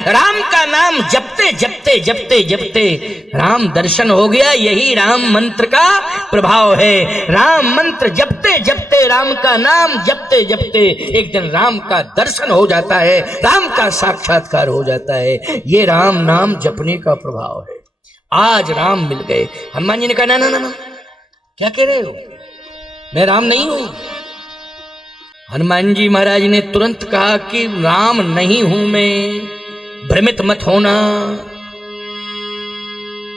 राम का नाम जपते जपते जपते जपते राम दर्शन हो गया। यही राम मंत्र का प्रभाव है। राम मंत्र जपते जपते, राम का नाम जपते जपते एक दिन राम का दर्शन हो जाता है, राम का साक्षात्कार हो जाता है। ये राम नाम जपने का प्रभाव है। आज राम मिल गए। हनुमान जी ने कहा ना ना ना ना, क्या कह रहे हो, मैं राम नहीं हूं। हनुमान जी महाराज ने तुरंत कहा कि राम नहीं हूं मैं, भ्रमित मत होना।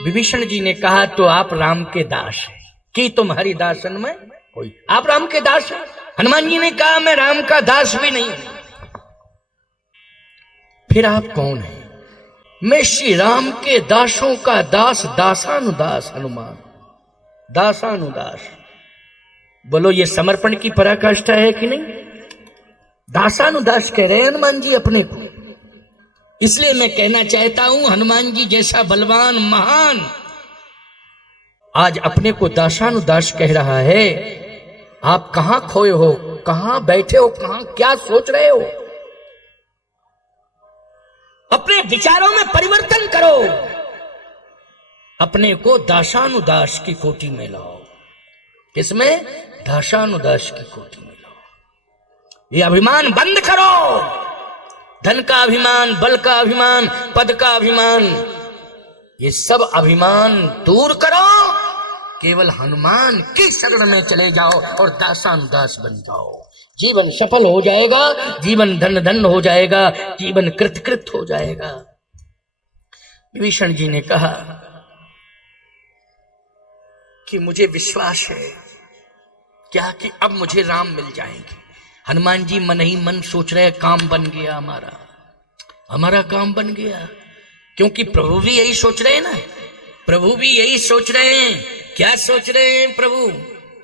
विभीषण जी ने कहा तो आप राम के दास हैं कि तुम्हारी दासन में कोई, आप राम के दास हैं। हनुमान जी ने कहा मैं राम का दास भी नहीं। फिर आप कौन हैं? मैं श्री राम के दासों का दास, दासानुदास हनुमान, दासानुदास। बोलो ये समर्पण की पराकाष्ठा है कि नहीं? दासानुदास कह रहे हैं हनुमान जी अपने को। इसलिए मैं कहना चाहता हूं हनुमान जी जैसा बलवान महान आज अपने को दासानुदास कह रहा है। आप कहां खोए हो, कहां बैठे हो, कहां क्या सोच रहे हो? अपने विचारों में परिवर्तन करो, अपने को दासानुदास की कोटि में लाओ। किसमें? दासानुदास की कोटि में लाओ। ये अभिमान बंद करो, धन का अभिमान, बल का अभिमान, पद का अभिमान, ये सब अभिमान दूर करो। केवल हनुमान की शरण में चले जाओ और दासानुदास बन जाओ। जीवन सफल हो जाएगा, जीवन धन धन हो जाएगा, जीवन कृत कृत हो जाएगा। विभीषण जी ने कहा कि मुझे विश्वास है क्या कि अब मुझे राम मिल जाएंगे। हनुमान जी मन ही मन सोच रहे काम बन गया, हमारा काम बन गया। क्योंकि प्रभु भी यही सोच रहे हैं ना, प्रभु भी यही सोच रहे हैं। क्या सोच रहे हैं प्रभु?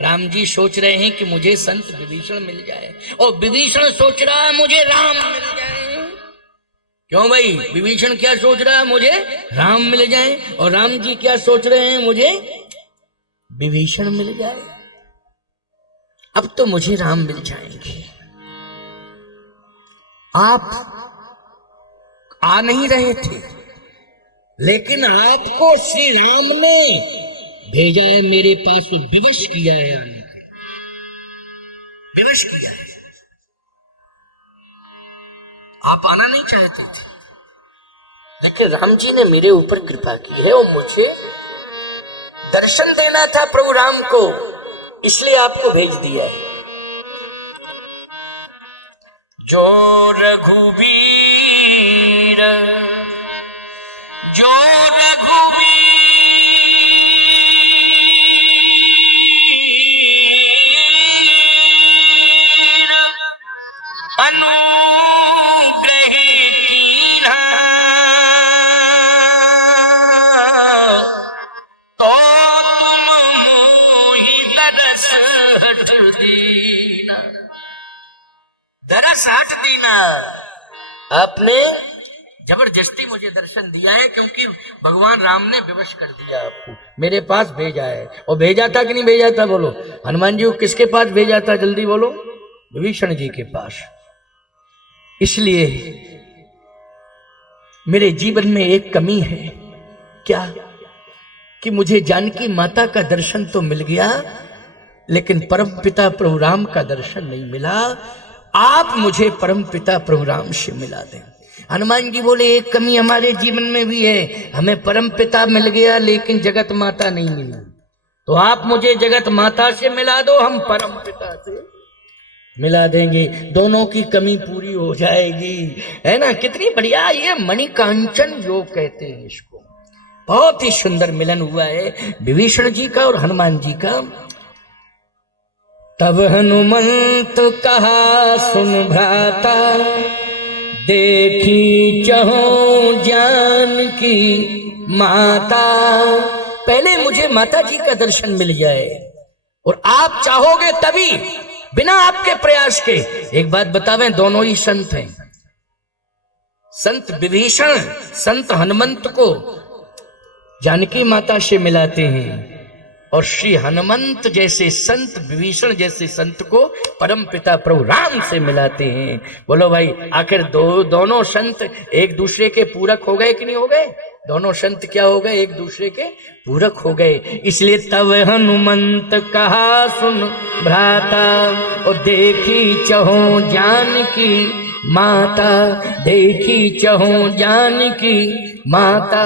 राम जी सोच रहे हैं कि मुझे संत विभीषण मिल जाए, और विभीषण सोच रहा है मुझे राम मिल जाए। क्यों भाई? विभीषण क्या सोच रहा है? मुझे राम मिल जाए। और राम जी क्या सोच रहे हैं? मुझे विभीषण मिल जाए। अब तो मुझे राम मिल जाएंगे। आप आ नहीं रहे थे, लेकिन आपको श्री राम ने भेजा है मेरे पास, विवश किया है आने के, विवश किया है। आप आना नहीं चाहते थे, लेकिन राम जी ने मेरे ऊपर कृपा की है और मुझे दर्शन देना था प्रभु राम को, इसलिए आपको भेज दिया है। जो रघुवीर, जो रघुवीर अनुग्रह कीन्हा, तो तुम मोहि दरस हट दीना, दरस हट दीना। आपने जबरदस्ती मुझे दर्शन दिया है, क्योंकि भगवान राम ने विवश कर दिया आपको, मेरे पास भेजा है। और भेजा था कि नहीं भेजा था? बोलो। हनुमान जी को किसके पास भेजा था? जल्दी बोलो। विभीषण जी के पास। इसलिए मेरे जीवन में एक कमी है, क्या? कि मुझे जानकी माता का दर्शन तो मिल गया, लेकिन परम पिता प्रभु राम का दर्शन नहीं मिला। आप मुझे परम पिता प्रभु राम से मिला दें। हनुमान जी बोले एक कमी हमारे जीवन में भी है, हमें परम पिता मिल गया लेकिन जगत माता नहीं मिली, तो आप मुझे जगत माता से मिला दो, हम परम पिता से मिला देंगे, दोनों की कमी पूरी हो जाएगी। है ना? कितनी बढ़िया ये मणिकांचन योग कहते हैं इसको। बहुत ही सुंदर मिलन हुआ है विभीषण जी का और हनुमान जी का। तब हनुमंत कहा सुन भ्राता, देखी चहो जानकी माता। पहले मुझे माता जी का दर्शन मिल जाए, और आप चाहोगे तभी, बिना आपके प्रयास के। एक बात बतावें, दोनों ही संत हैं। संत विभीषण संत हनुमंत को जानकी माता से मिलाते हैं, और श्री हनुमंत जैसे संत, विभीषण जैसे संत को परम पिता प्रभु राम से मिलाते हैं। बोलो भाई, आखिर दोनों संत एक दूसरे के पूरक हो गए कि नहीं हो गए? दोनों संत क्या हो गए? एक दूसरे के पूरक हो गए। इसलिए तब हनुमंत कहा सुन भ्राता, और देखी चहो जानकी माता, देखी चहो जानकी माता,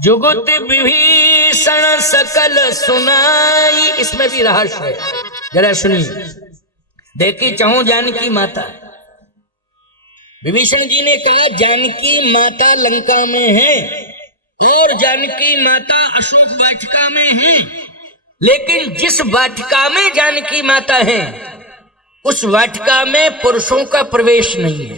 जुगुत विभीषण सकल सुनाई। इसमें भी रहस्य है, जरा सुनिए। देखी चहो जानकी माता, विभीषण जी ने कहा जानकी माता लंका में है और जानकी माता अशोक वाटिका में है, लेकिन जिस वाटिका में जानकी माता है उस वाटिका में पुरुषों का प्रवेश नहीं है,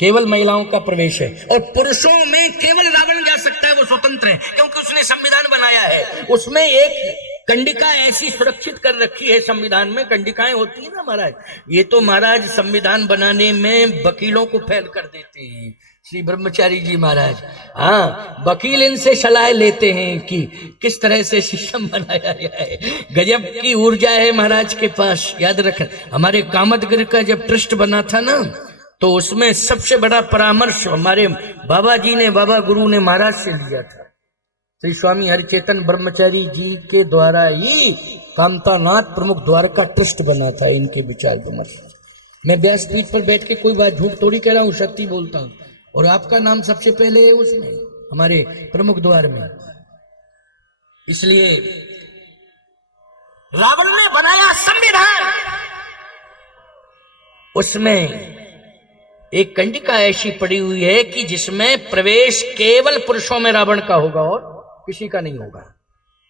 केवल महिलाओं का प्रवेश है। और पुरुषों में केवल रावण जा सकता है, वो स्वतंत्र है, क्योंकि उसने संविधान बनाया है। उसमें एक कंडिका ऐसी सुरक्षित कर रखी है संविधान में, कंडिकाएं होती है ना महाराज, ये तो महाराज संविधान बनाने में वकीलों को फेल कर देते हैं श्री ब्रह्मचारी जी महाराज। हाँ, वकील इनसे सलाह लेते हैं कि किस तरह से सिस्टम बनाया जाए। गजब की ऊर्जा है महाराज के पास। याद रखें, हमारे कामतगिर का जब ट्रस्ट बना था ना, तो उसमें सबसे बड़ा परामर्श हमारे बाबा जी ने, बाबा गुरु ने महाराज से लिया था। श्री स्वामी हरिचेतन ब्रह्मचारी जी के द्वारा ही कामतानाथ प्रमुख द्वारका ट्रस्ट बना था। इनके विचार विमर्श, मैं व्यासपीठ पर बैठ के कोई बात झूठ थोड़ी कह रहा हूँ, सत्य बोलता हूँ। और आपका नाम सबसे पहले है उसमें, हमारे प्रमुख द्वार में। इसलिए रावण ने बनाया संविधान, उसमें एक कंडिका ऐसी पड़ी हुई है कि जिसमें प्रवेश केवल पुरुषों में रावण का होगा और किसी का नहीं होगा,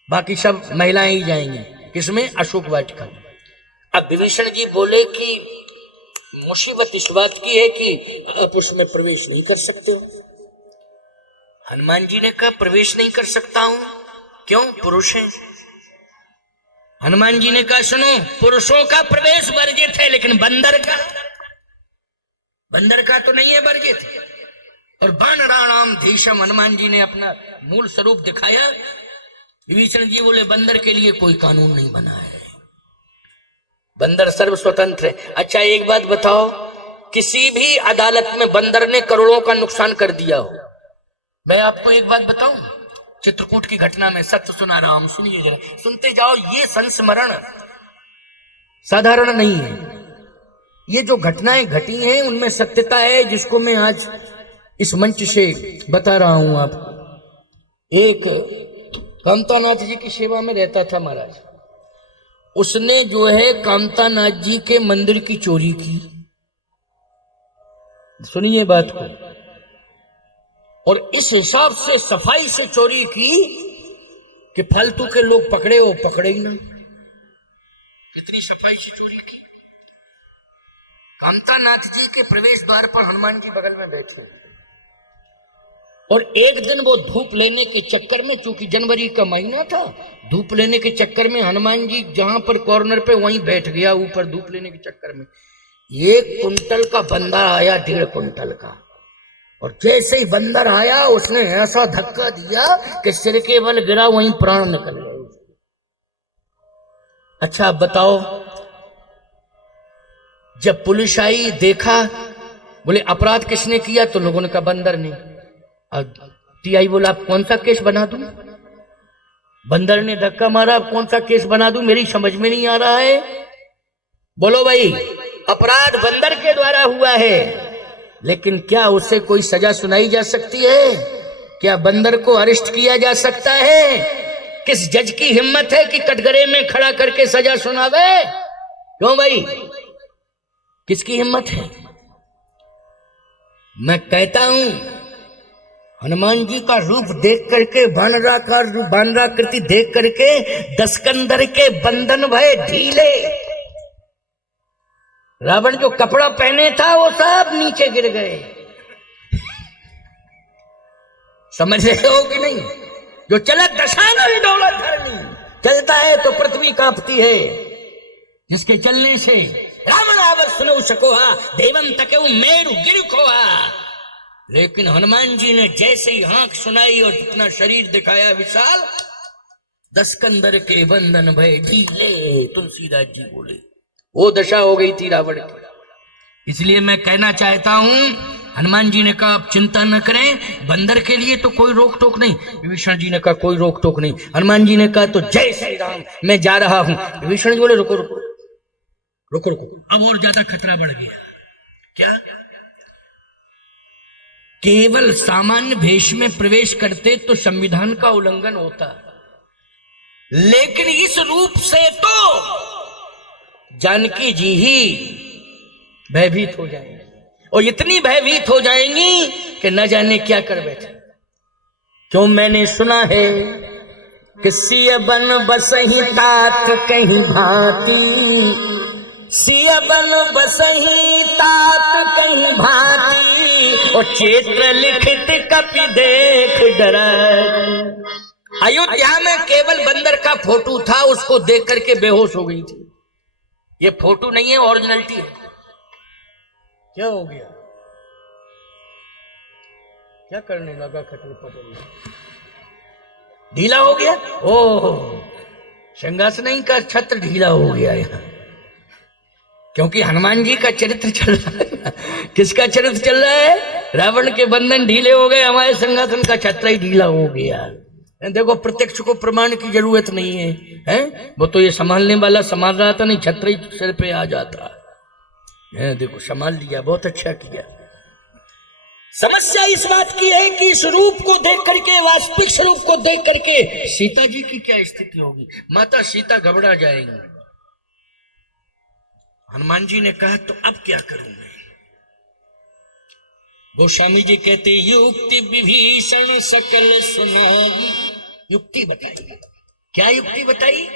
बाकी सब महिलाएं ही जाएंगी। किसमें? अशोक वाटिका में। अब विभीषण जी बोले कि मुसीबत इस बात की है कि आप उसमें प्रवेश नहीं कर सकते हो। हनुमान जी ने कहा प्रवेश नहीं कर सकता हूं, क्यों? पुरुष हैं। हनुमान जी ने कहा सुनो, पुरुषों का प्रवेश वर्जित है, लेकिन बंदर का तो नहीं है वर्जित। और बानराणाम धीशम, हनुमान जी ने अपना मूल स्वरूप दिखाया। विभीषण जी बोले बंदर के लिए कोई कानून नहीं बना है, बंदर सर्व स्वतंत्र है। अच्छा एक बात बताओ, किसी भी अदालत में बंदर ने करोड़ों का नुकसान कर दिया हो? मैं आपको एक बात बताऊं, चित्रकूट की घटना में सत्य सुना रहा हूं, सुनिए जरा, सुनते जाओ। ये संस्मरण साधारण नहीं है। ये जो घटनाएं घटी हैं उनमें सत्यता है, जिसको मैं आज इस मंच से बता रहा हूं आपको। एक कामतानाथ जी की सेवा में रहता था महाराज, उसने जो है कामतानाथ जी के मंदिर की चोरी की। सुनिए बात को। और इस हिसाब से सफाई से चोरी की कि फालतू के लोग पकड़े हो, पकड़े ही ना, इतनी सफाई से चोरी की। कामतानाथ जी के प्रवेश द्वार पर हनुमान जी बगल में बैठे, और एक दिन वो धूप लेने के चक्कर में, चूंकि जनवरी का महीना था, धूप लेने के चक्कर में हनुमान जी जहां पर कॉर्नर पे वहीं बैठ गया ऊपर धूप लेने के चक्कर में। 1 कुंटल का बंदर आया, 1.5 कुंटल का, और जैसे ही बंदर आया उसने ऐसा धक्का दिया कि सिर के बल गिरा, वहीं प्राण निकल गए। अच्छा अब बताओ, जब पुलिस आई देखा, बोले अपराध किसने किया? तो लोगों ने कहा बंदर ने। टीआई बोला आप कौन सा केस बना दूं? बंदर ने धक्का मारा, अब कौन सा केस बना दूं, मेरी समझ में नहीं आ रहा है। बोलो भाई, अपराध बंदर के द्वारा हुआ है, लेकिन क्या उसे कोई सजा सुनाई जा सकती है? क्या बंदर को अरेस्ट किया जा सकता है? किस जज की हिम्मत है कि कटघरे में खड़ा करके सजा सुनावे? क्यों भाई, किसकी हिम्मत है? मैं कहता हूं, हनुमान जी का रूप देख करके, बानराकृति देख करके दस्कंदर के बंधन भय ढीले। रावण जो कपड़ा पहने था वो सब नीचे गिर गए। समझ रहे हो कि नहीं? जो चलत दशानन दौलत धरनी, चलता है तो पृथ्वी कांपती है, जिसके चलने से रावण आवत सुनो सकोहा, देवम तके मेरु गिर खोहा। लेकिन हनुमान जी ने जैसे ही आंख सुनाई और जितना शरीर दिखाया विशाल, 10 कंदर के बंधन भय ढीले, तुलसीदास जी बोले। वो दशा हो गई थी रावण की। इसलिए मैं कहना चाहता हूं, हनुमान जी ने कहा आप चिंता न करें, बंदर के लिए तो कोई रोक टोक नहीं। विभीषण जी ने कहा कोई रोक टोक नहीं। हनुमान जी ने कहा तो जय श्री राम, मैं जा रहा हूं। विभीषण जी बोले रुको रुको रुको रुको, अब और ज्यादा खतरा बढ़ गया। क्या? केवल सामान्य भेष में प्रवेश करते तो संविधान का उल्लंघन होता, लेकिन इस रूप से तो जानकी जी ही भयभीत हो जाएंगी, और इतनी भयभीत हो जाएंगी कि न जाने क्या कर बैठे। क्यों, मैंने सुना है कि सिय बन बसही तात कहीं भांति, सिय बन बसही तात कहीं भांति, और चित्र लिखित कपि देख डरा। अयोध्या में केवल बंदर का फोटो था, उसको देख करके बेहोश हो गई थी। ये फोटो नहीं है, ओरिजिनलिटी है। क्या हो गया? क्या करने लगा? खटल पटल ढीला हो गया। ओह, सिंहासन का छत्र ढीला हो गया यहाँ, क्योंकि हनुमान जी का चरित्र चल रहा है। किसका चरित्र चल रहा है? रावण के बंधन ढीले हो गए, हमारे सिंहासन का छत्र ही ढीला हो गया। देखो, प्रत्यक्ष को प्रमाण की जरूरत नहीं है, हैं? वो तो ये संभालने वाला संभाल रहा था, नहीं छत्र ही सिर पे आ जाता है। देखो, संभाल लिया, बहुत अच्छा किया। समस्या इस बात की है कि इस रूप को देख करके, वास्तविक स्वरूप को देख करके सीता जी की क्या स्थिति होगी। माता सीता घबरा जाएंगी। हनुमान जी ने कहा तो अब क्या करूं मैं? गोस्वामी जी कहते युक्ति विभीषण सकल सुनाई। युक्ति बताई। क्या युक्ति बताई?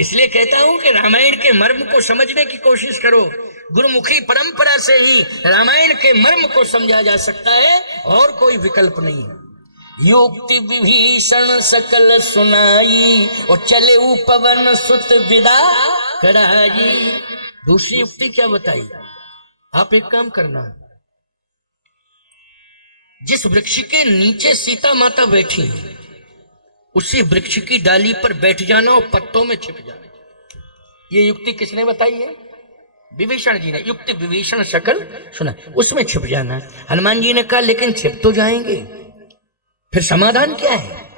इसलिए कहता हूं कि रामायण के मर्म को समझने की कोशिश करो। गुरुमुखी परंपरा से ही रामायण के मर्म को समझा जा सकता है, और कोई विकल्प नहीं है। युक्ति विभीषण सकल सुनाई, और चले पवन सुत विदा कराई। दूसरी युक्ति क्या बताई? आप एक काम करना, जिस वृक्ष के नीचे सीता माता बैठी उसी वृक्ष की डाली पर बैठ जाना और पत्तों में छिप जाना। ये युक्ति किसने बताई है? विभीषण जी ने। युक्ति विभीषण सकल सुना, उसमें छिप जाना। हनुमान जी ने कहा लेकिन छिप तो जाएंगे, फिर समाधान क्या है?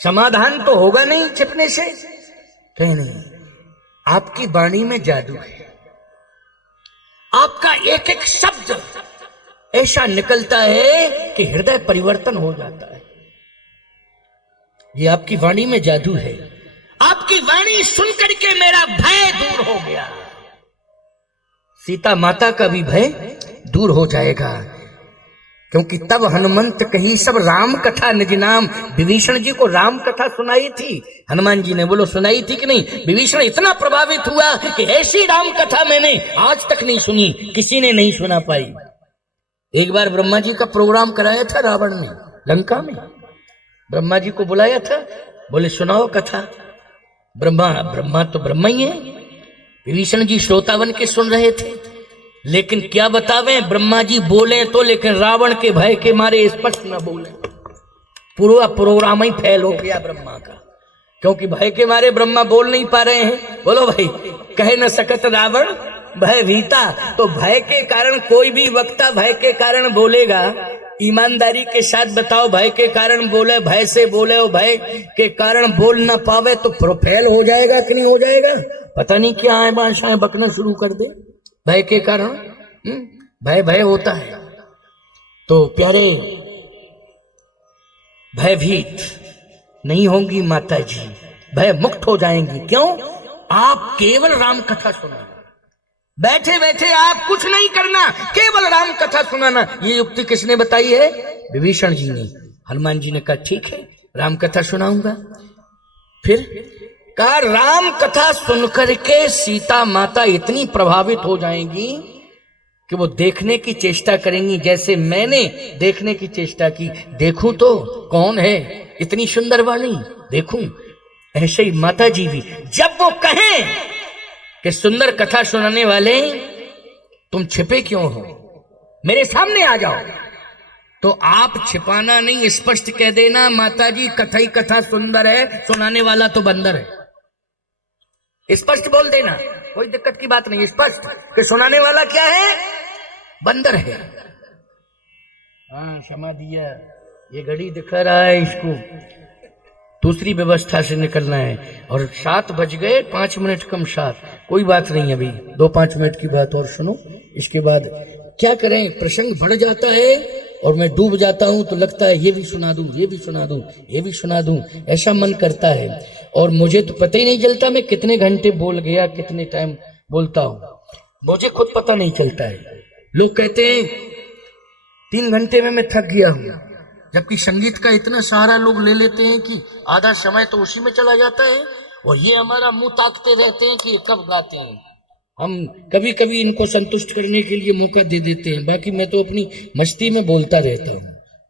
समाधान तो होगा नहीं छिपने से। कहीं नहीं, आपकी वाणी में जादू है। आपका एक एक शब्द ऐसा निकलता है कि हृदय परिवर्तन हो जाता है। ये आपकी वाणी में जादू है। आपकी वाणी सुन करके मेरा भय दूर हो गया, सीता माता का भी भय दूर हो जाएगा। क्योंकि तब हनुमंत कही सब राम कथा निज नाम। विभीषण जी को राम कथा सुनाई थी। हनुमान जी ने बोलो सुनाई थी कि नहीं? विभीषण इतना प्रभावित हुआ कि ऐसी राम कथा मैंने आज तक नहीं सुनी, किसी ने नहीं सुना पाई। एक बार ब्रह्मा जी का प्रोग्राम कराया था रावण ने लंका में। ब्रह्मा जी को बुलाया था, बोले सुनाओ कथा। ब्रह्मा तो ब्रह्मा ही है। विभीषण जी श्रोता बन के सुन रहे थे, लेकिन क्या बतावे, ब्रह्मा जी बोले तो, लेकिन रावण के भय के मारे स्पष्ट न बोले। पूरा प्रोग्राम ही फेल हो गया ब्रह्मा का, क्योंकि भय के मारे ब्रह्मा बोल नहीं पा रहे हैं। बोलो भाई, कह न सकत रावण भय भीता। तो भय के कारण कोई भी वक्ता भय के कारण बोलेगा। ईमानदारी के साथ बताओ, भय के कारण बोले, भय से बोले और भय के कारण बोल ना पावे तो फेल हो जाएगा कि नहीं हो जाएगा? पता नहीं क्या है, भाषाएं बकना शुरू कर दे भय के कारण। भय होता है तो प्यारे भयभीत नहीं होंगी माता जी, भय मुक्त हो जाएंगी। क्यों? आप केवल राम कथा सुना, बैठे बैठे आप कुछ नहीं करना, केवल राम कथा सुनाना। ये युक्ति किसने बताई है? विभीषण जी ने। हनुमान जी ने कहा ठीक है, राम कथा सुनाऊंगा। फिर कहा राम कथा सुनकर के सीता माता इतनी प्रभावित हो जाएंगी कि वो देखने की चेष्टा करेंगी, जैसे मैंने देखने की चेष्टा की। देखूं तो कौन है इतनी सुंदर वाली, देखूं। ऐसे ही माता जी भी जब वो कहें कि सुंदर कथा सुनाने वाले तुम छिपे क्यों हो, मेरे सामने आ जाओ, तो आप छिपाना नहीं, स्पष्ट कह देना माता जी कथा ही कथा सुंदर है, सुनाने वाला तो बंदर है। स्पष्ट बोल देना, कोई दिक्कत की बात नहीं, स्पष्ट कि सुनाने वाला क्या है, बंदर है। हाँ क्षमा दिया, ये घड़ी दिखा रहा है, इसको दूसरी व्यवस्था से निकलना है। और 7 बज गए, 5 मिनट कम 7, कोई बात नहीं, अभी 2-5 मिनट की बात और सुनो, इसके बाद क्या करें, प्रसंग बढ़ जाता है और मैं डूब जाता हूं, तो लगता है ये भी सुना दूं, ये भी सुना दूं, ये भी सुना दूं, ऐसा मन करता है। और मुझे तो पता ही नहीं चलता मैं कितने घंटे बोल गया, कितने टाइम बोलता हूं, मुझे खुद पता नहीं चलता है। लोग कहते हैं 3 घंटे में मैं थक गया हूं, जबकि संगीत का इतना सहारा लोग ले लेते हैं कि आधा समय तो उसी में चला जाता है, और ये हमारा मुंह ताकते रहते हैं कि ये कब गाते हैं। हम कभी कभी इनको संतुष्ट करने के लिए मौका दे देते हैं, बाकी मैं तो अपनी मस्ती में बोलता रहता हूँ।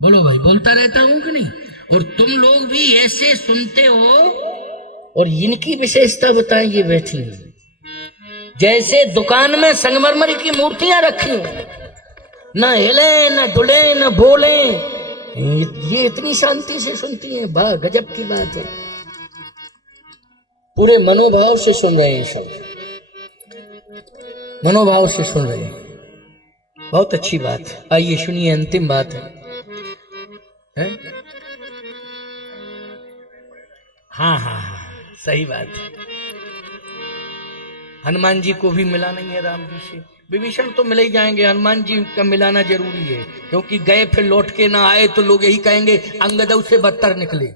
बोलो भाई, बोलता रहता हूँ कि नहीं? और तुम लोग भी ऐसे सुनते हो। और इनकी विशेषता बताएं, ये बैठी है जैसे दुकान में संगमरमर की मूर्तियां रखी हैं, ना हिले ना डुले ना बोले, ये इतनी शांति से सुनती हैं, वाह गजब की बात है। पूरे मनोभाव से सुन रहे हैं, सब मनोभाव से सुन रहे हैं, बहुत अच्छी बात। आइए सुनिए, अंतिम बात है? हाँ हाँ हाँ, सही बात है। हनुमान जी को भी मिला नहीं है राम जी से, विभीषण तो मिल ही जाएंगे, हनुमान जी का मिलाना जरूरी है, क्योंकि गए फिर लौट के ना आए तो लोग यही कहेंगे अंगद से बदतर निकले।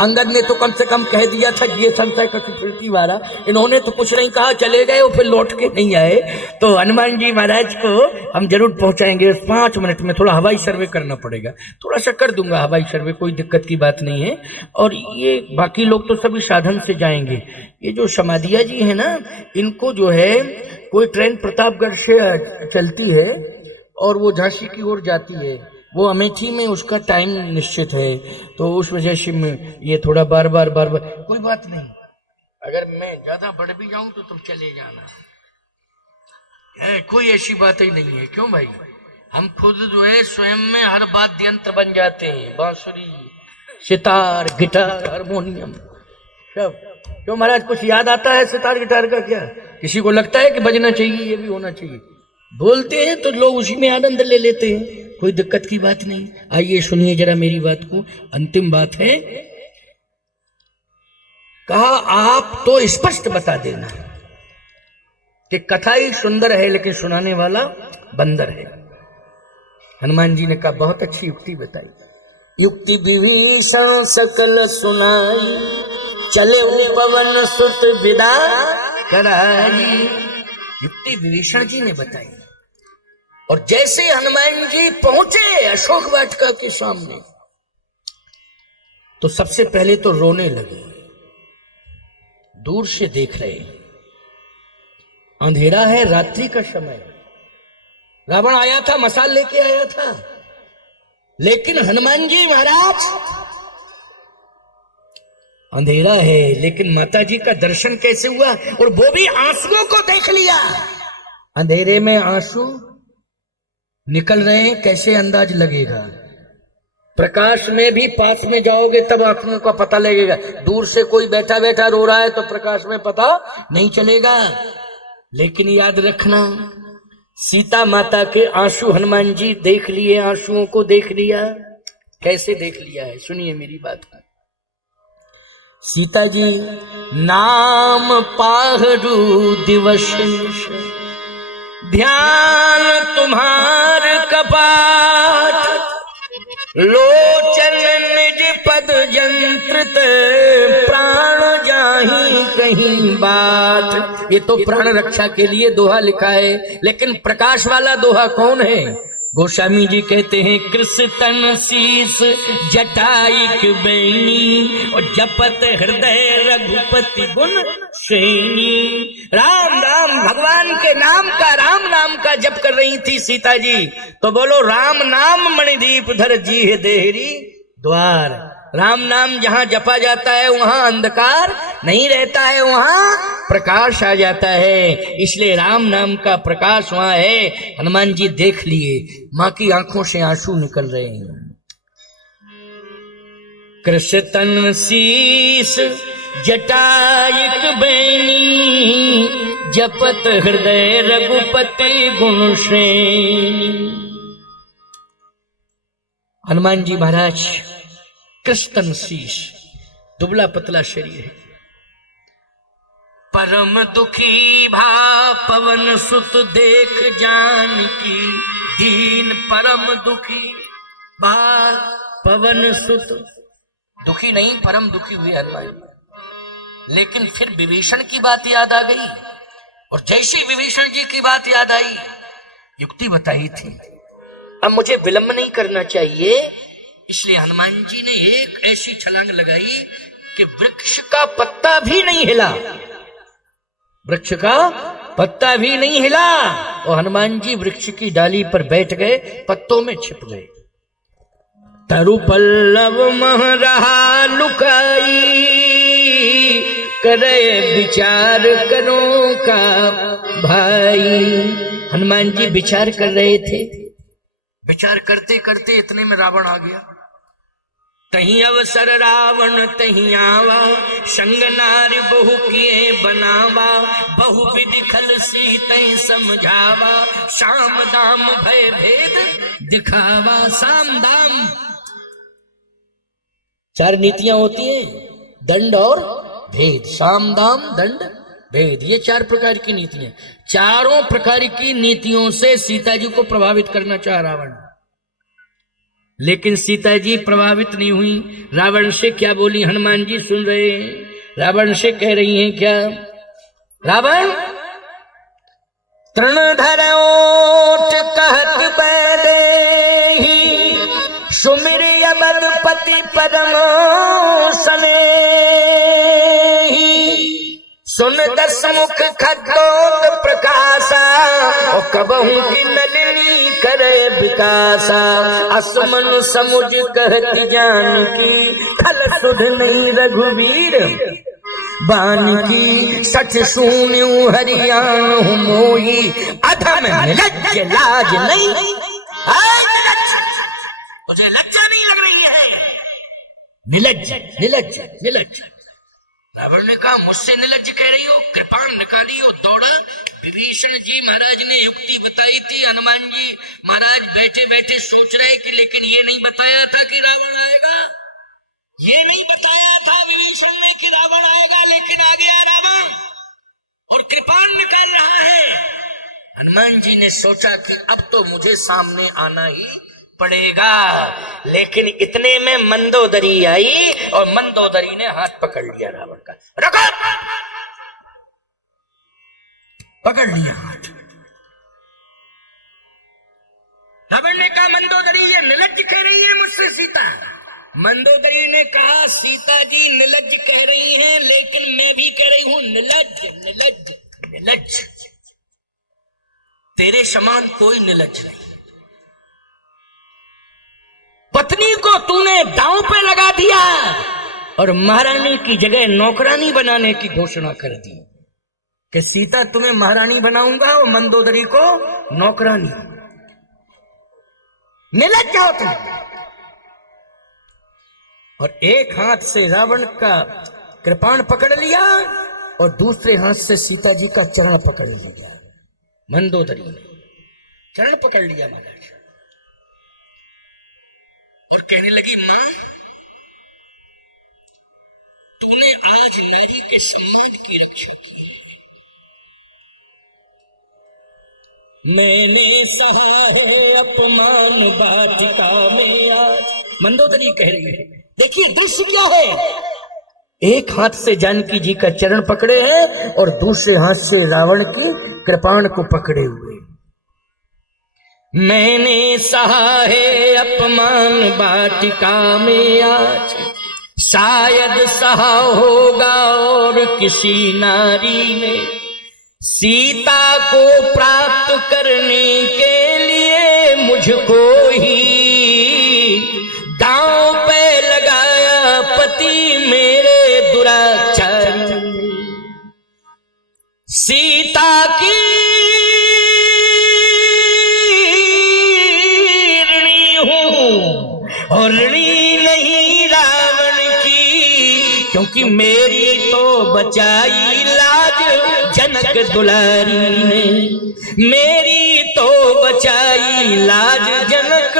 अंगद ने तो कम से कम कह दिया था ये संशय कटुकृति वाला, इन्होंने तो कुछ नहीं कहा, चले गए और फिर लौट के नहीं आए। तो हनुमान जी महाराज को हम जरूर पहुंचाएंगे 5 मिनट में। थोड़ा हवाई सर्वे करना पड़ेगा, थोड़ा सा कर दूंगा हवाई सर्वे, कोई दिक्कत की बात नहीं है। और ये बाकी लोग तो सभी साधन से जाएंगे। ये जो समाधिया जी है ना, इनको जो है कोई ट्रेन प्रतापगढ़ से चलती है और वो झांसी की ओर जाती है, वो अमेठी में उसका टाइम निश्चित है, तो उस वजह से ये थोड़ा बार बार कोई बात नहीं, अगर मैं ज्यादा बढ़ भी जाऊं तो तुम चले जाना है, कोई ऐसी बात ही नहीं है। क्यों भाई, हम खुद जो है स्वयं में हर वाद्य यंत्र बन जाते हैं, बांसुरी सितार गिटार हारमोनियम सब। क्यों महाराज, कुछ याद आता है सितार गिटार का? क्या किसी को लगता है कि बजना चाहिए, ये भी होना चाहिए? बोलते हैं तो लोग उसी में आनंद ले लेते हैं, कोई दिक्कत की बात नहीं। आइए सुनिए जरा मेरी बात को, अंतिम बात है। कहा आप तो स्पष्ट बता देना कि कथा ही सुंदर है लेकिन सुनाने वाला बंदर है। हनुमान जी ने कहा बहुत अच्छी युक्ति बताई। युक्ति विभीषण सकल सुनाई, चले पवन सुत विदा कराई। युक्ति विभीषण जी ने बताई। और जैसे हनुमान जी पहुंचे अशोक वाटिका के सामने, तो सबसे पहले तो रोने लगे, दूर से देख रहे, अंधेरा है, रात्रि का समय, रावण आया था, मसाल लेके आया था, लेकिन हनुमान जी महाराज अंधेरा है, लेकिन माता जी का दर्शन कैसे हुआ? और वो भी आंसुओं को देख लिया। अंधेरे में आंसू निकल रहे हैं, कैसे अंदाज लगेगा? प्रकाश में भी पास में जाओगे तब आंखों का पता लगेगा। दूर से कोई बैठा बैठा रो रहा है तो प्रकाश में पता नहीं चलेगा। लेकिन याद रखना, सीता माता के आंसू हनुमान जी देख लिए, आंसुओं को देख लिया। कैसे देख लिया है, सुनिए मेरी बात। सीता जी नाम पाहरू दिवस, ध्यान तुम्हार कपाट, लोचन निज पद यंत्रित, प्राण जाहि कहीं बात। ये तो प्राण रक्षा के लिए दोहा लिखा है, लेकिन प्रकाश वाला दोहा कौन है? गोस्वामी जी कहते हैं, कृष्ण तन शीस जटाइक बैनी, और जपत हृदय रघुपति गुण श्रेणी। राम राम भगवान के नाम का, राम नाम का जप कर रही थी सीता जी, तो बोलो राम नाम मणिदीप धर जी है देहरी द्वार। राम नाम जहां जपा जाता है वहां अंधकार नहीं रहता है, वहां प्रकाश आ जाता है। इसलिए राम नाम का प्रकाश वहां है। हनुमान जी देख लिए, मां की आंखों से आंसू निकल रहे हैं। कृष्ण शीस जटायक बैनी, जपत हृदय रघुपति गुण श्रेणी। हनुमान जी महाराज कृष्ण शीश, दुबला पतला शरीर है। परम दुखी भा पवन सुत देख जान की, दीन परम दुखी भा पवन सुत। दुखी नहीं, परम दुखी हुए हनुमान। लेकिन फिर विभीषण की बात याद आ गई, और जैसे विभीषण जी की बात याद आई, युक्ति बताई थी अब मुझे विलंब नहीं करना चाहिए। इसलिए हनुमान जी ने एक ऐसी छलांग लगाई कि वृक्ष का पत्ता भी नहीं हिला, वृक्ष का पत्ता भी नहीं हिला। और हनुमान जी वृक्ष की डाली पर बैठ गए, पत्तों में छिप गए। तरु पल्लव मह रहा लुकाई, करे विचार करो का भाई। हनुमान जी विचार कर रहे थे। विचार करते करते इतने में रावण आ गया। तहीं अवसर रावण तहीं आवा, संग नारी बहु किए बनावा, बहु विधि खल सीतै समझावा, शाम दाम भय भेद दिखावा। शाम दाम 4 नीतियां होती हैं, दंड और भेद। शाम दाम दंड भेद, ये 4 प्रकार की नीतियां। चारों प्रकार की नीतियों से सीता जी को प्रभावित करना चाह रावण, लेकिन सीता जी प्रभावित नहीं हुई। रावण से क्या बोली, हनुमान जी सुन रहे हैं। रावण से कह रही हैं क्या, रावण तृणधर ओट कहत बैदेहि, सुमिर यमपति परम स्नेहि, सुन दस मुख खद्योत प्रकाशा, और कबहू की नलिनी करे विकासा। असमन समुझ कहती जान की, खल सुध नहीं रघुवीर बान की। सठ सुन्यू हरियाणु मोही, अधम लज्ज लाज नहीं। मुझे लज्जा नहीं लग रही है, निलज्ज निलज्ज निलज्ज। रावण ने कहा मुझसे निलज्ज कह रही हो, कृपाण निकाली और दौड़ा। विभीषण जी महाराज ने युक्ति बताई थी। हनुमान जी महाराज बैठे बैठे सोच रहे कि लेकिन ये नहीं बताया था कि रावण आएगा, ये नहीं बताया था विभीषण ने कि रावण आएगा, लेकिन आ गया रावण और कृपाण निकाल रहा है। हनुमान जी ने सोचा कि अब तो मुझे सामने आना ही पड़ेगा। लेकिन इतने में मंदोदरी आई और मंदोदरी ने हाथ पकड़ लिया रावण का। रुको, पकड़ लिया हाथ। रावण ने कहा मंदोदरी ये निलज्ज कह रही है मुझसे सीता। मंदोदरी ने कहा सीता जी निलज्ज कह रही हैं, लेकिन मैं भी कह रही हूं निलज्ज निलज्ज निलज्ज। तेरे समान कोई निलज्ज नहीं। पत्नी को तूने दांव पे लगा दिया और महारानी की जगह नौकरानी बनाने की घोषणा कर दी कि सीता तुम्हें महारानी बनाऊंगा और मंदोदरी को नौकरानी। निलज्ज हो तुम। और एक हाथ से रावण का कृपाण पकड़ लिया और दूसरे हाथ से सीता जी का चरण पकड़ लिया। मंदोदरी ने चरण पकड़ लिया महाराज और कहने लगी मां तूने आज नारी के सम्मान की रक्षा की। मैंने सहा है अपमान वाटिका में आज। मंदोदरी कह रही है देखिए दृश्य क्या है। एक हाथ से जानकी जी का चरण पकड़े हैं और दूसरे हाथ से रावण की कृपाण को पकड़े हुए। मैंने सहा है अपमान वाटिका में आज, शायद सहा होगा और किसी नारी ने। सीता को प्राप्त करने के लिए मुझको ही दांव पे लगाया और ऋणी नहीं रावण की, क्योंकि मेरी तो बचाई लाज जनक दुलारी ने, मेरी तो बचाई लाज जनक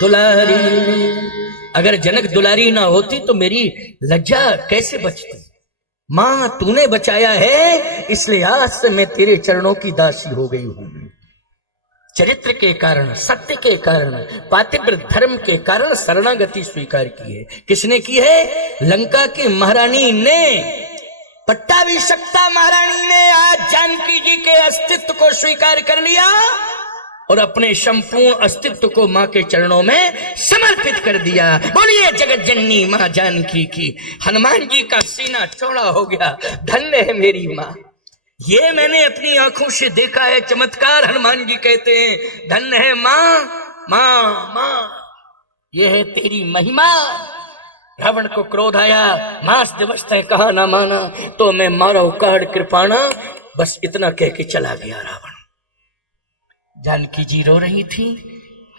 दुलारी ने। अगर जनक दुलारी ना होती तो मेरी लज्जा कैसे बचती। मां तूने बचाया है, इसलिए आज से मैं तेरे चरणों की दासी हो गई हूं। चरित्र के कारण, सत्य के कारण, पातिव्र धर्म के कारण शरणागति स्वीकार की है। किसने की है? लंका की महारानी ने, पट्टाभिषिक्ता महारानी ने आज जानकी जी के अस्तित्व को स्वीकार कर लिया और अपने संपूर्ण अस्तित्व को मां के चरणों में समर्पित कर दिया। बोलिए जगत जननी मां जानकी की। हनुमान जी का सीना चौड़ा हो गया। धन्य है मेरी मां, ये मैंने अपनी आंखों से देखा है चमत्कार। हनुमान जी कहते हैं धन्य है मां, मां मां, ये है तेरी महिमा। रावण को क्रोध आया, मास दिवस तय कहा ना माना, तो मैं मारो काढ़ कृपाणा, बस इतना कह के चला गया रावण। जानकी जी रो रही थी।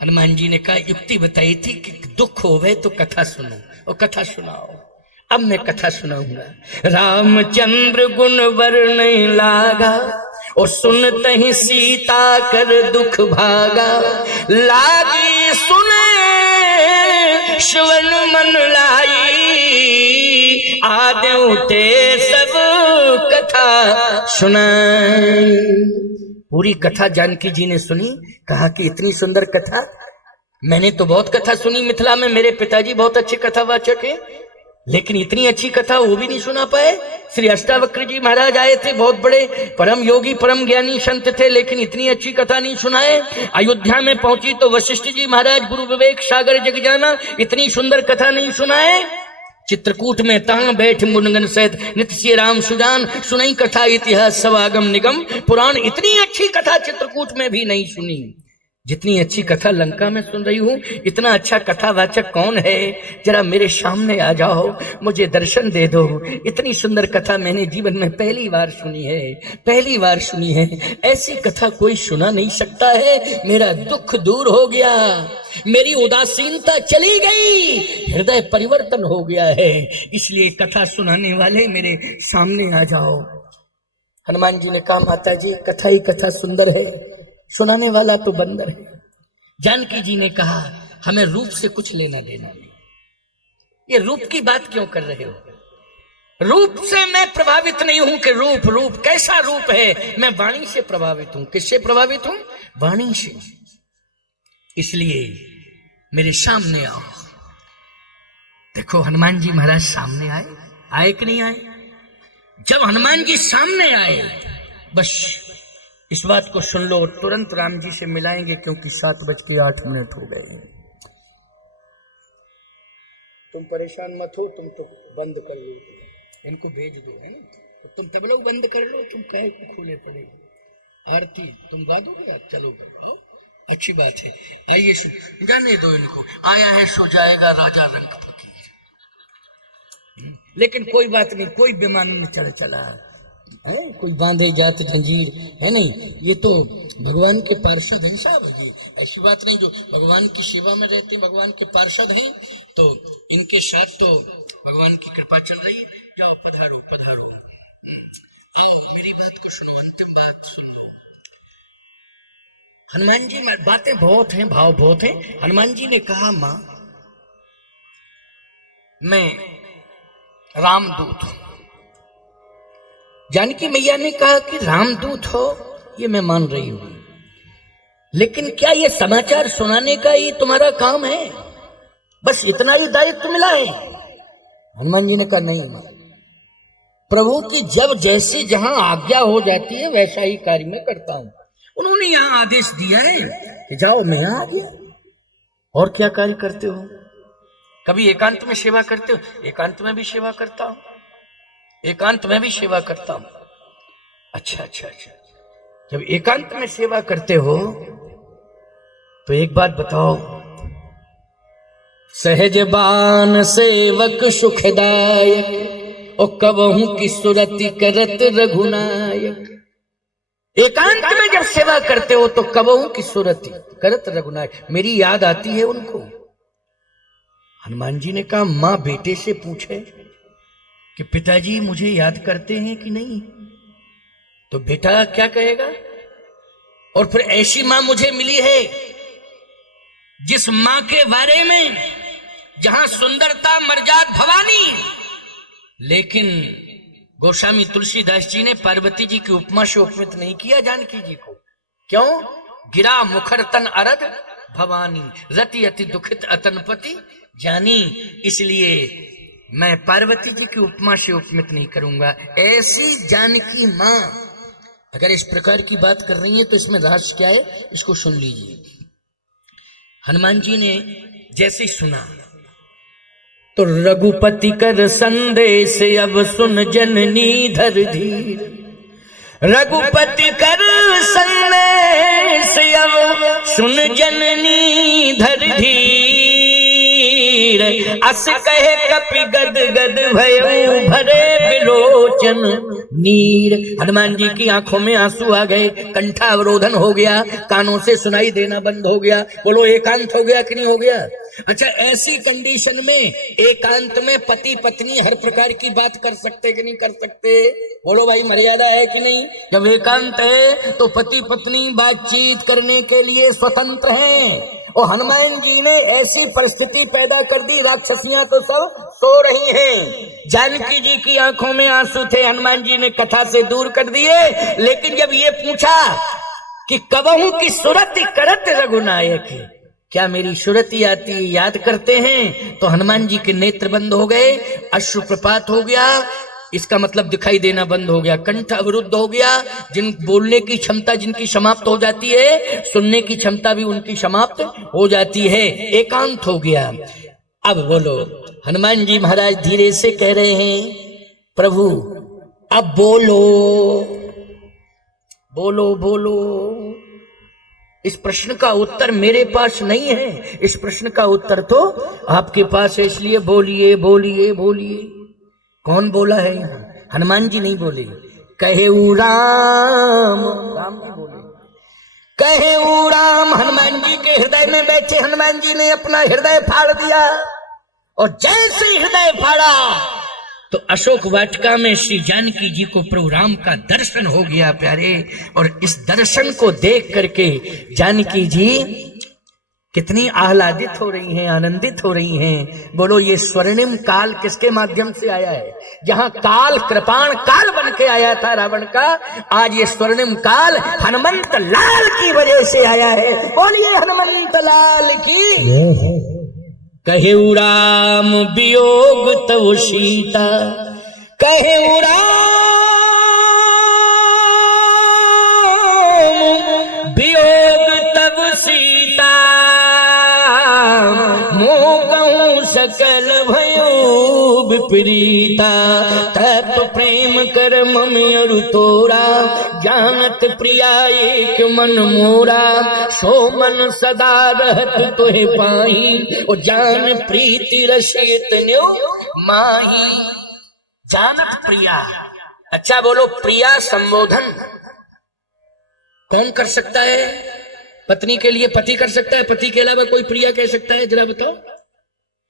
हनुमान जी ने कहा, युक्ति बताई थी कि दुख होवे तो कथा सुनो, और कथा सुनाओ। अब मैं कथा सुनाऊंगा। रामचंद्र गुण वर्ण लागा, और सुनते ही सीता कर दुख भागा, लागी सुने श्रवण मन लाई, आदेव ते सब कथा सुनाई। पूरी कथा जानकी जी ने सुनी। कहा कि इतनी सुंदर कथा, मैंने तो बहुत कथा सुनी मिथिला में, मेरे पिताजी बहुत अच्छे कथावाचक हैं, लेकिन इतनी अच्छी कथा वो भी नहीं सुना पाए। श्री अष्टावक्र जी महाराज आए थे, बहुत बड़े परम योगी परम ज्ञानी संत थे, लेकिन इतनी अच्छी कथा नहीं सुनाए। अयोध्या में पहुंची तो वशिष्ठ जी महाराज गुरु विवेक सागर जग जाना, इतनी सुंदर कथा नहीं सुनाए। चित्रकूट में तांग बैठ मुनगन सहित नित्य श्री राम सुजान, सुनई कथा इतिहास सवागम निगम पुराण, इतनी अच्छी कथा चित्रकूट में भी नहीं सुनी जितनी अच्छी कथा लंका में सुन रही हूं। इतना अच्छा कथावाचक कौन है? जरा मेरे सामने आ जाओ, मुझे दर्शन दे दो। इतनी सुंदर कथा मैंने जीवन में पहली बार सुनी है, पहली बार सुनी है। ऐसी कथा कोई सुना नहीं सकता है। मेरा दुख दूर हो गया, मेरी उदासीनता चली गई, हृदय परिवर्तन हो गया है। इसलिए कथा सुनाने वाले मेरे सामने आ जाओ। हनुमान जी ने कहा, माता जी कथा ही कथा सुंदर है, सुनाने वाला तो बंदर है। जानकी जी ने कहा, हमें रूप से कुछ लेना देना नहीं। ये रूप की बात क्यों कर रहे हो? रूप से मैं प्रभावित नहीं हूं कि रूप रूप कैसा रूप है। मैं वाणी से प्रभावित हूं। किससे प्रभावित हूं? वाणी से। इसलिए मेरे सामने आओ। देखो हनुमान जी महाराज सामने आए, आए कि नहीं आए? जब हनुमान जी सामने आए, बस इस बात को सुन लो, तुरंत राम जी से मिलाएंगे, क्योंकि 7:08 हो गए। तुम परेशान मत हो, तुम तो बंद कर लो, इनको भेज दो, है तो तुम तबला बंद कर लो, तुम कहे खोले पड़े। आरती तुम गा दोगे? चलो करो, अच्छी बात है। आइए जाने दो इनको, आया है सो जाएगा राजा रंग फकीर। लेकिन कोई बात नहीं, कोई विमान में चला है, कोई बांधे जात जंजीर है नहीं। ये तो भगवान के पार्षद हैं साहब जी, ऐसी बात नहीं। जो भगवान की सेवा में रहते हैं, भगवान के पार्षद हैं, तो इनके साथ तो भगवान की कृपा चल रही है। जाओ पधारो पधारो, आओ मेरी बात को सुनो, अंतिम बात सुनो। हनुमान जी में बातें बहुत हैं, भाव बहुत हैं। हनुमान जी ने कहा, मां मैं रामदूत हूं। जानकी मैया ने कहा कि रामदूत हो, ये मैं मान रही हूं, लेकिन क्या ये समाचार सुनाने का ही तुम्हारा काम है? बस इतना ही दायित्व मिला है? हनुमान जी ने कहा, नहीं मां, प्रभु की जब जैसी जहां आज्ञा हो जाती है वैसा ही कार्य मैं करता हूं। उन्होंने यहां आदेश दिया है कि जाओ, मैं यहां आ गया। और क्या कार्य करते हो? कभी एकांत में सेवा करते हो? एकांत में भी सेवा करता हूं, एकांत में भी सेवा करता हूं। अच्छा अच्छा अच्छा, जब एकांत में सेवा करते हो तो एक बात बताओ, सहज बान सेवक सुखदायक, और कबहू की सुरति करत रघुनायक। एकांत में जब सेवा करते हो तो कबहू की सुरति करत रघुनायक, मेरी याद आती है उनको। हनुमान जी ने कहा मां बेटे से पूछे कि पिताजी मुझे याद करते हैं कि नहीं, तो बेटा क्या कहेगा। और फिर ऐसी मां मुझे मिली है जिस मां के बारे में जहां सुंदरता मर्याद भवानी, लेकिन गोस्वामी तुलसीदास जी ने पार्वती जी की उपमा से उपमित नहीं किया जानकी जी को। क्यों? गिरा मुखर तन अरद भवानी, रति अति दुखित अतनपति जानी। इसलिए मैं पार्वती जी की उपमा से उपमित नहीं करूंगा। ऐसी जानकी मां अगर इस प्रकार की बात कर रही है तो इसमें रहस्य क्या है, इसको सुन लीजिए। हनुमान जी ने जैसे सुना तो रघुपति कर संदेश अब सुन जननी धर धीर। रघुपति कर संदेश अब सुन जननी धर धीर। अस कहे कपि गद गद भयो भरे बिलोचन नीर। हनुमान जी की आंखों में आंसू आ गए, कंठावरोधन हो गया, कानों से सुनाई देना बंद हो गया। बोलो एकांत हो गया कि नहीं हो गया? अच्छा, ऐसी कंडीशन में एकांत में पति पत्नी हर प्रकार की बात कर सकते कि नहीं कर सकते? बोलो भाई, मर्यादा है कि नहीं? जब एकांत है तो पति पत्नी बातचीत करने के लिए स्वतंत्र हैं। और हनुमान जी ने ऐसी परिस्थिति पैदा कर दी, राक्षसियां तो सब सो रही हैं, जानकी जी की आंखों में आंसू थे, हनुमान जी ने कथा से दूर कर दिए। लेकिन जब ये पूछा कि कबहू की सुरति करत रघुनायक, क्या मेरी सुरति आती याद करते हैं? तो हनुमान जी के नेत्र बंद हो गए, अश्रुप्रपात हो गया, इसका मतलब दिखाई देना बंद हो गया, कंठ अवरुद्ध हो गया। जिन बोलने की क्षमता जिनकी समाप्त हो जाती है, सुनने की क्षमता भी उनकी समाप्त हो जाती है, एकांत हो गया। अब बोलो, हनुमान जी महाराज धीरे से कह रहे हैं, प्रभु अब बोलो बोलो बोलो। इस प्रश्न का उत्तर मेरे पास नहीं है, इस प्रश्न का उत्तर तो आपके पास है, इसलिए बोलिए बोलिए बोलिए। कौन बोला है यहाँ? हनुमान जी नहीं बोले, कहे राम, राम जी बोले, कहे राम। हनुमान जी के हृदय में बैठे हनुमान जी ने अपना हृदय फाड़ दिया, और जैसे हृदय फाड़ा तो अशोक वाटिका में श्री जानकी जी को प्रभु राम का दर्शन हो गया प्यारे। और इस दर्शन को देख करके जानकी जी कितनी आह्लादित हो रही हैं, आनंदित हो रही हैं। बोलो, ये स्वर्णिम काल किसके माध्यम से आया है? जहां काल कृपाण काल बन के आया था रावण का, आज ये स्वर्णिम काल हनुमंत लाल की वजह से आया है। बोलिए हनुमंत लाल की। कहे राम वियोग तव सीता, कहे राम वियोग तव सीता। मोह कहूँ सकल भयो विपरीता, तत् प्रेम कर मम अरु तोरा। जानत प्रिया एक मन मोरा, सो मन सदा रहत तुहे पाही। और जान प्रीति रसियत न्यो माही। जानत प्रिया, अच्छा बोलो, प्रिया संबोधन कौन कर सकता है? पत्नी के लिए पति कर सकता है, पति के अलावा कोई प्रिया कह सकता है? जरा बताओ,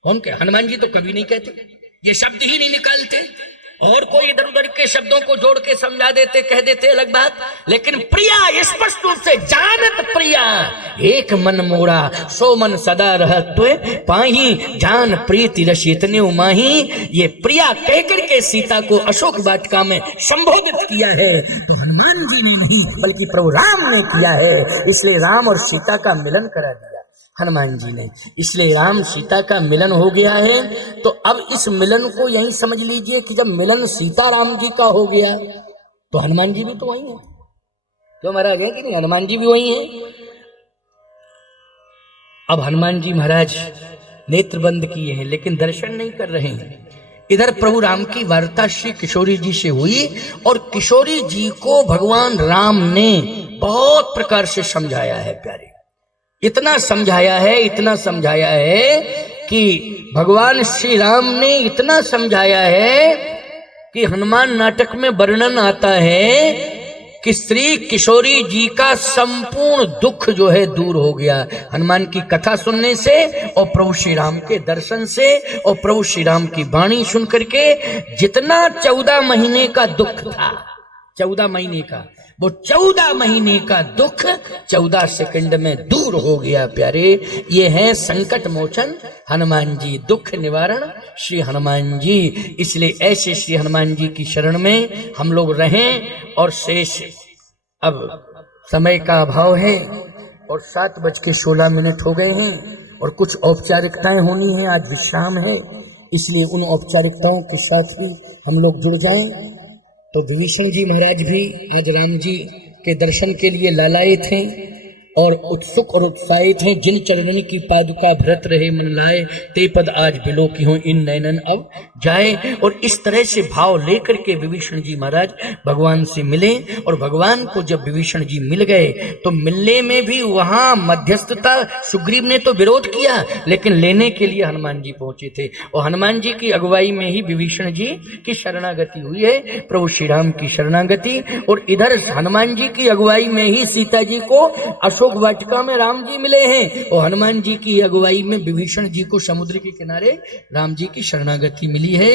कौन क्या? हनुमान जी तो कभी नहीं कहते, ये शब्द ही नहीं निकालते। और कोई इधर उधर के शब्दों को जोड़ के समझा देते, कह देते, अलग बात। लेकिन प्रिया स्पष्ट रूप से, जानत प्रिया एक मन मोरा, सो मन सदा रहत तुए पाही। जान प्रीति रसियत न्यो माही। ये प्रिया कहकर के सीता को अशोक वाटिका में संबोधित किया है, तो हनुमान जी ने नहीं बल्कि प्रभु राम ने किया है। इसलिए राम और सीता का मिलन करा दिया हनुमान जी ने। इसलिए राम सीता का मिलन हो गया है। तो अब इस मिलन को यही समझ लीजिए कि जब मिलन सीता राम जी का हो गया तो हनुमान जी भी तो वही है। क्यों महाराज है कि नहीं? हनुमान जी भी वही है। अब हनुमान जी महाराज नेत्र बंद किए हैं, लेकिन दर्शन नहीं कर रहे हैं। इधर प्रभु राम की वार्ता श्री किशोरी जी से हुई, और किशोरी जी को भगवान राम ने बहुत प्रकार से समझाया है प्यारे। इतना समझाया है, इतना समझाया है कि भगवान श्री राम ने इतना समझाया है कि हनुमान नाटक में वर्णन आता है कि श्री किशोरी जी का संपूर्ण दुख जो है दूर हो गया हनुमान की कथा सुनने से और प्रभु श्री राम के दर्शन से और प्रभु श्री राम की वाणी सुन करके। जितना 14 महीने का दुख था, 14 महीने का, वो 14 महीने का दुख 14 सेकंड में दूर हो गया प्यारे। ये है संकट मोचन हनुमान जी, दुख निवारण श्री हनुमान जी। इसलिए ऐसे श्री हनुमान जी की शरण में हम लोग रहें। और शेष अब समय का अभाव है और 7:16 हो गए हैं और कुछ औपचारिकताएं होनी है, आज विश्राम है, इसलिए उन औपचारिकताओं के साथ भी हम लोग जुड़ जाएं। तो विभीषण जी महाराज भी आज राम जी के दर्शन के लिए लालायित हैं और उत्सुक और उत्साहित हैं। जिन चरणन की पादुका भरत रहे मन लाए, ते पद आज बिलो की हो इन नैनन अब जाए। और इस तरह से भाव लेकर के विभीषण जी महाराज भगवान से मिले। और भगवान को जब विभीषण जी मिल गए तो मिलने में भी वहां मध्यस्थता सुग्रीव ने तो विरोध किया, लेकिन लेने के लिए हनुमान जी पहुंचे थे। और हनुमान जी की अगुवाई में ही विभीषण जी की शरणागति हुई है, प्रभु श्री राम की शरणागति। और इधर हनुमान जी की अगुवाई में ही सीता जी को अशोक वाटिका में राम जी मिले हैं और हनुमान जी की अगुवाई में विभीषण जी को समुद्र के किनारे राम जी की शरणागति मिली है।